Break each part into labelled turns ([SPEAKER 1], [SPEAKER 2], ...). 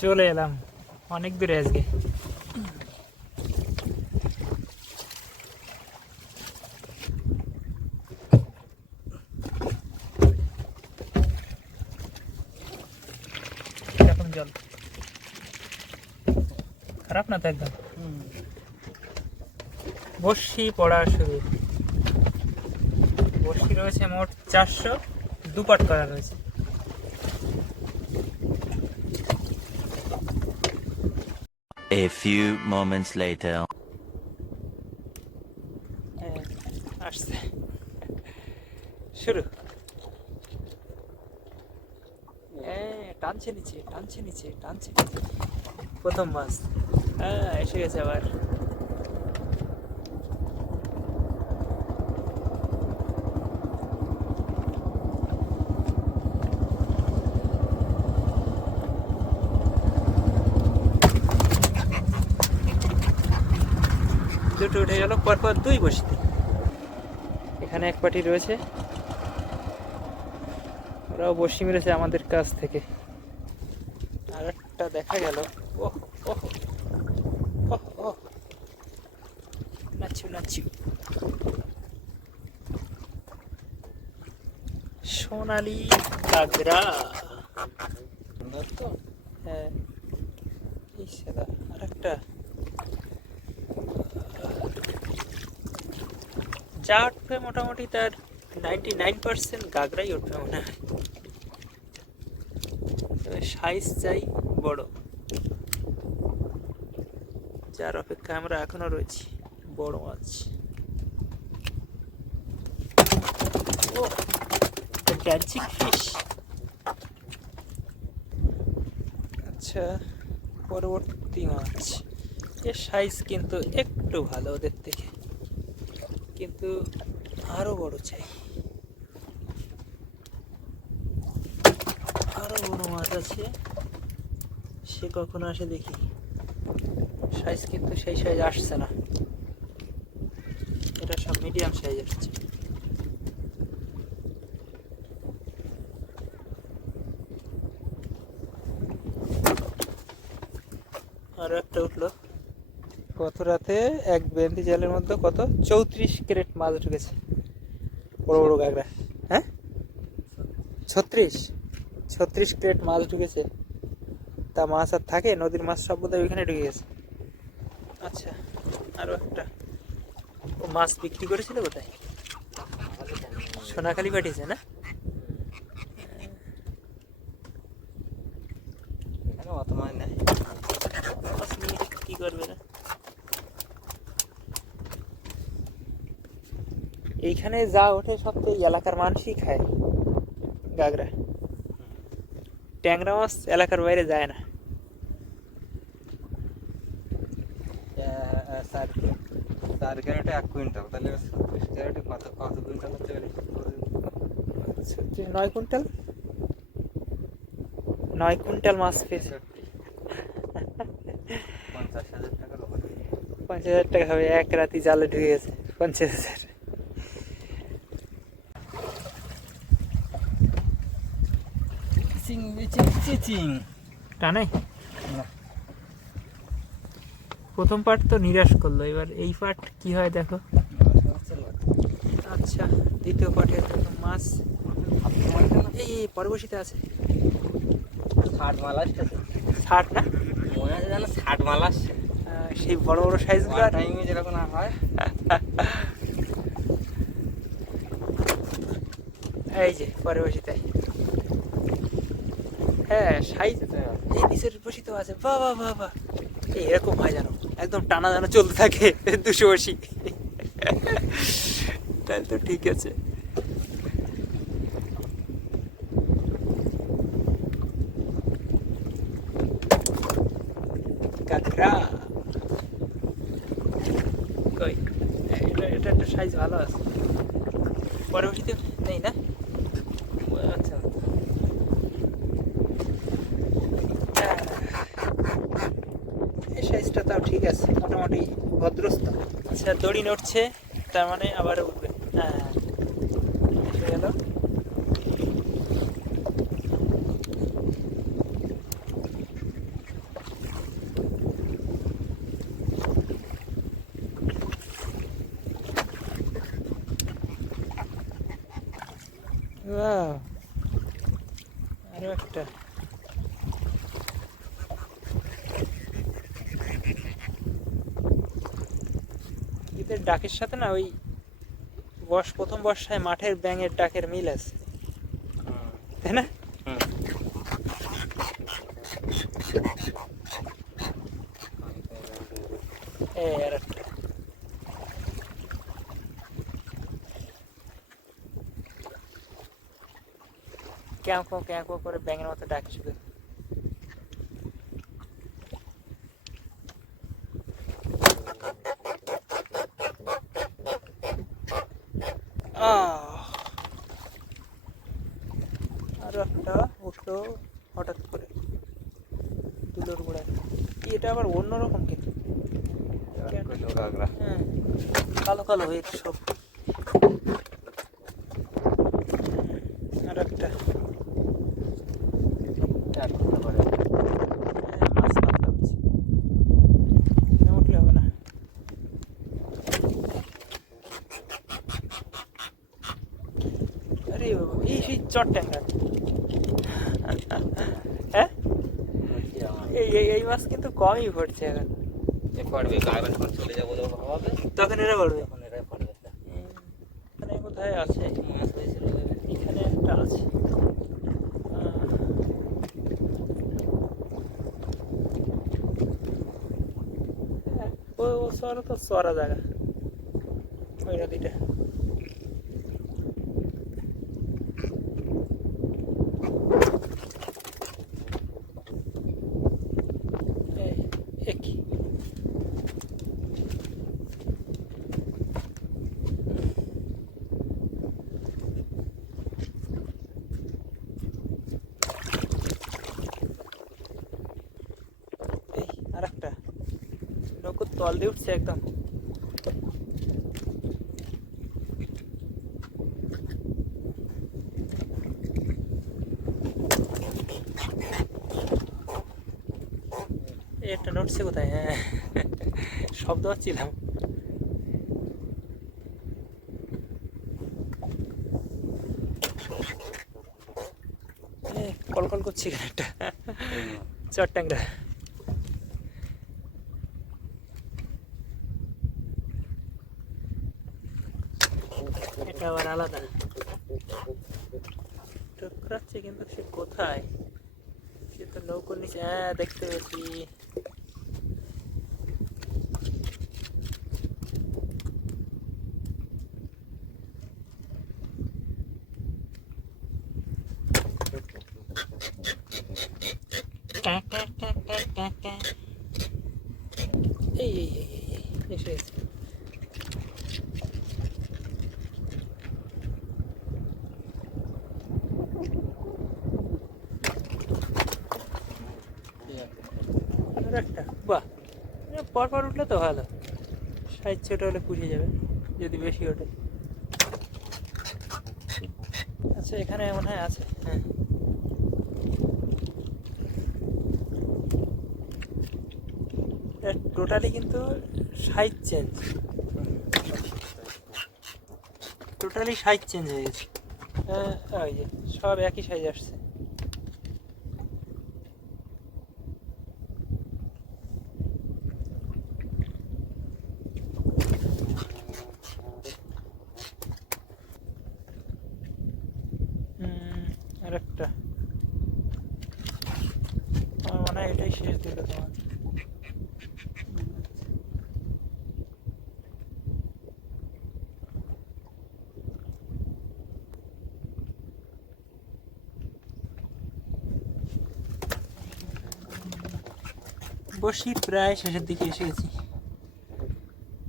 [SPEAKER 1] চলে এলাম। অনেক দূরে আজকে। জল। খারাপ না তো একদম? বসি পড়া শুরু। বসি রয়েছে মোট চারশো। দুপাট করা রয়েছে।
[SPEAKER 2] A few moments later.
[SPEAKER 1] আসছে শুরু টানছে নিচে টানছে নিচে, টানছে প্রথম মাছ। হ্যাঁ এসে গেছে আবার। উঠে গেল পরপর দুই বসতি। এখানে এক পাটি রয়েছে। ওরাও বসি মেরেছে আমাদের কাছ থেকে। আর একটা দেখা গেল। ওহ ওহ ওহ ওহ। নাচু নাচু। সোনালি কাগরা হ্যাঁ। আর একটা যা উঠবে মোটামুটি তার নাইনটি নাইন পার্সেন্ট গাগরাই উঠবে মনে হয়। তবে সাইজ চাই বড়। যার অপেক্ষায় আমরা এখনও রয়েছি, বড় মাছ। ও আচ্ছা পরবর্তী মাছ। এর সাইজ কিন্তু একটু ভালো ওদের থেকে। কিন্তু আরও বড় চাই। আরও বড় মাছ আছে, সে কখন আসে দেখি। সাইজ কিন্তু সেই সাইজ আসছে না। এটা সব মিডিয়াম সাইজ আসছে। আরও একটা উঠল। গত রাতে এক বেন্দি জালের মধ্যে কত? চৌত্রিশ ক্যারেট মাছ ঢুকেছে। বড় বড় গাগরা। হ্যাঁ? ছত্রিশ। ছত্রিশ ক্যারেট মাছ ঢুকেছে। তা মাছ আর থাকে? নদীর মাছ সব বোধহয় ওইখানে ঢুকে গেছে। আচ্ছা আরও একটা। ও মাছ বিক্রি করেছিল কোথায়? সোনাখালি পাঠিয়েছে, না
[SPEAKER 3] এখানে অত মাছ নেই
[SPEAKER 1] মাছ নিয়ে কি করবে না এইখানে যা ওঠে সব তো এলাকার মানুষই খায়। গাগরা। ট্যাংরা মাছ এলাকার বাইরে যায় না।
[SPEAKER 3] চার ক্যারেটে এক কুইন্টাল তাহলে ছত্রিশ ক্যারেটে কত কত কুইন্টাল হচ্ছে গেলে
[SPEAKER 1] নয় কুইন্টাল? নয় কুইন্টাল মাছ পেয়েছে।
[SPEAKER 3] পঞ্চাশ হাজার
[SPEAKER 1] টাকা হবে এক রাতি জালে ঢুকে গেছে। পঞ্চাশ হাজার।
[SPEAKER 3] চিচিং চিচিং চিচিং
[SPEAKER 1] টানে
[SPEAKER 3] না।
[SPEAKER 1] প্রথম পার্ট তো নিরাশ করল এবার এই পার্ট কি হয় দেখো? আচ্ছা দ্বিতীয় পার্টের প্রথম মাছ এই এই পরবশীতে আছে।
[SPEAKER 3] ষাট মাল আসতেছে
[SPEAKER 1] ষাট না?
[SPEAKER 3] মনে আছে যেন ষাট মাল আসছে।
[SPEAKER 1] সেই বড় বড় সাইজগুলো
[SPEAKER 3] টাইমে যেরকম না হয়।
[SPEAKER 1] এই যে পরবশীতে হ্যাঁ সাইজ এই নিচের আছে। বাহ বাহ এই এরকম হয় জানো একদম টানা যেন চলতে থাকে দুশো বসি। তাহলে তো ঠিক আছে। কই? এটা এটা একটা সাইজ ভালো আছে। পরবর্তীতে নেই না? আচ্ছা। ঠিক আছে মোটামুটি ভদ্রস্থ। আচ্ছা দড়ি নড়ছে তার মানে আবার উঠবে। হ্যাঁ এসে গেল আরও একটা ঈদের ডাকের সাথে না ওই বর্ষ প্রথম বর্ষায় মাঠের ব্যাঙের ডাকের মিল আছে। তাই না? ক্যাঁকো ক্যাঁকো করে ব্যাঙের মতো ডাকে শুধু আহ আর একটা উঠল হঠাৎ করে দুলোর গোড়ায় এটা আবার অন্যরকম কিন্তু হ্যাঁ কালো কালো হয়ে সব। আর একটা।
[SPEAKER 3] এক ঘণ্টা পরে
[SPEAKER 1] হ্যাঁ, মাছ কাটতে হচ্ছে না উঠলে হবে না আরে বাবা, এই সেই চট্টাঙ্গা হ্যাঁ
[SPEAKER 3] বলছি আমার
[SPEAKER 1] এই এই- এই মাছ কিন্তু কমই পড়ছে এখন।
[SPEAKER 3] পড়বে চলে যাব হবে
[SPEAKER 1] তখন এরা পড়বে?
[SPEAKER 3] তখন পড়বে।
[SPEAKER 1] এখানে কোথায় আছে?
[SPEAKER 3] মাছ হয়েছিল
[SPEAKER 1] এখানে একটা আছে। ও সরা তো সরা জায়গা। ওই নদীটা এই, এ কি? এই আর একটা তল দিয়ে উঠছে একদম একটা নড়ছে কোথায়? হ্যাঁ শব্দ হচ্ছিলাম এ, কলকল করছি একটা। চট্টাংরা। এটা আবার আলাদা টুকরাচ্ছে কিন্তু সে কোথায়? সে তো নৌকোর নিচে হ্যাঁ দেখতে পেয়েছি। এই এই এই, এই এসে গেছে আর একটা বাহ এ পর পর উঠলে তো ভালো। ষাট ছোট হলে পুড়িয়ে যাবে, যদি বেশি ওঠে। আচ্ছা এখানে মনে হয় আছে। হ্যাঁ। টোটালি কিন্তু size change totally size change হয়ে গেছে। হ্যাঁ ওই সব একই সাইজ আসছে। আরেকটা। আমার মনে হয় এটাই শেষ দিল তোমার। বসি, প্রায় শেষের দিকে এসে গেছি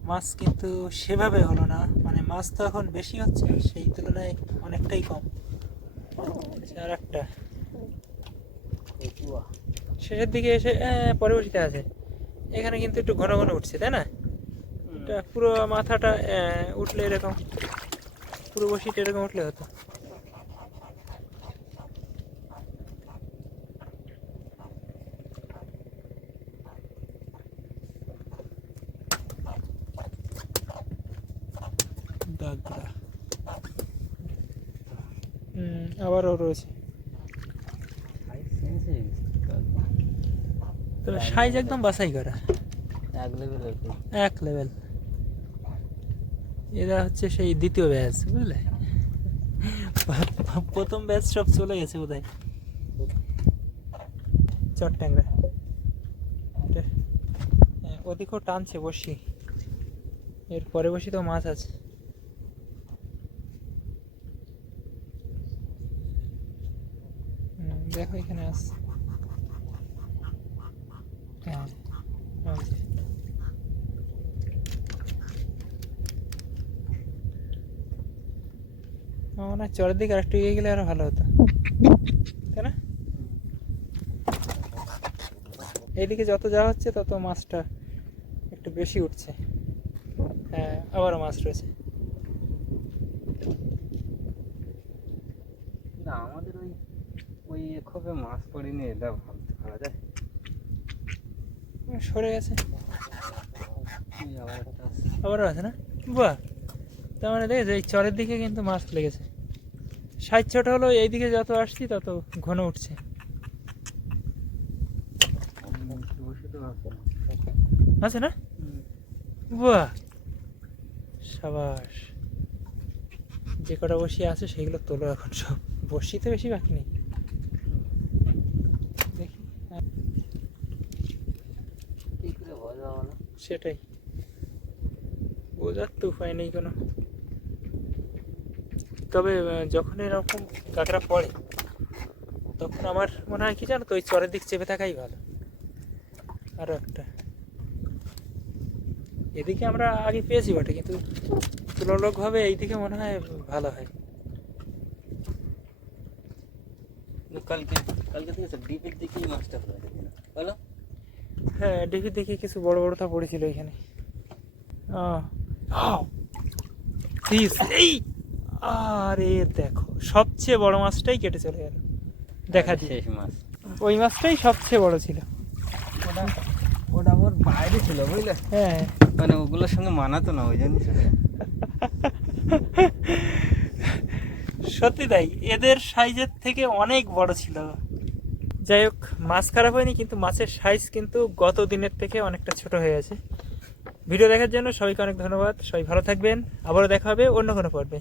[SPEAKER 1] মাছ কিন্তু সেভাবে হলো না। মানে মাছ তো এখন বেশি হচ্ছে, সেই তুলনায় অনেকটাই কম। আর একটা। শেষের দিকে এসে আহ, পরে বসিতে আছে। এখানে কিন্তু একটু ঘন ঘন উঠছে তাই না? এটা পুরো মাথাটা উঠলে এরকম। পুরো বসিটা এরকম উঠলে হতো। দাগরা আবারও রয়েছে। তবে সাইজ একদম বাছাই করা।
[SPEAKER 3] এক লেভেল
[SPEAKER 1] এক লেভেল এরা হচ্ছে সেই দ্বিতীয় ব্যাচ বুঝলে? প্রথম ব্যাচ সব চলে গেছে বোধহয়। চট্টাংরা এটা, হ্যাঁ, ওদিকেও টানছে বসি। এর পরে বসি তো মাছ আছে। দেখো এখানে আছে হ্যাঁ মনে হয় চরের দিকে আরেকটু এগিয়ে গেলে আরও ভালো হতো। তাই না? এইদিকে যত যাওয়া হচ্ছে, তত মাছটা একটু বেশি উঠছে। হ্যাঁ আবারও মাছ রয়েছে
[SPEAKER 3] না আমাদের ওই খোপে মাছ পড়েনি এটা ভালো ভালো যায়।
[SPEAKER 1] সরে গেছে। আবারও আছে না? বাহ! তার মানে দেখেছ এই চরের দিকে কিন্তু মাছ লেগেছে। সাইজ ছোট হলো এইদিকে যত আসছি তত ঘন উঠছে।
[SPEAKER 3] তো আছে। না।
[SPEAKER 1] আছে না? বাহ! সাবাস। যে কটা বসি আছে সেগুলো তোলো এখন সব। বসি তো বেশি বাকি নেই দেখি হ্যাঁ,
[SPEAKER 3] কি করে বোঝা বলো?
[SPEAKER 1] সেটাই। বোঝার তো উপায় নেই কোনো। তবে যখন এরকম কাঁকড়া পড়ে, তখন আমার মনে হয় কি জানো তো, ওই চরের দিক চেপে থাকাই ভালো। আরও একটা। এদিকে আমরা আগে পেয়েছি বটে, কিন্তু তুলনামূলকভাবে এইদিকে মনে হয় ভালো হয়।
[SPEAKER 3] কালকে কালকে থেকে ডিপের দিকেই মাছটা বলো।
[SPEAKER 1] হ্যাঁ ডিপির দিকে কিছু বড় বড় তা পড়েছিল এখানে। এই! আরে দেখো সবচেয়ে বড় মাছটাই কেটে চলে গেল। দেখা দিয়ে
[SPEAKER 3] শেষ মাছ।
[SPEAKER 1] ওই মাছটাই সবচেয়ে বড় ছিল।
[SPEAKER 3] ওটা ওটা ওর বাইরে ছিল বুঝলে?
[SPEAKER 1] হ্যাঁ।
[SPEAKER 3] মানে ওগুলোর সঙ্গে মানাতো না ওই গেছে।
[SPEAKER 1] সত্যি তাই এদের সাইজের থেকে অনেক বড় ছিল। যাই হোক, মাছ খারাপ হয়নি, কিন্তু মাছের সাইজ কিন্তু গত দিনের থেকে অনেকটা ছোট হয়ে গেছে। ভিডিও দেখার জন্য সবাইকে অনেক ধন্যবাদ। সবাই ভালো থাকবেন। আবারও দেখা হবে অন্য কোনো পর্বে।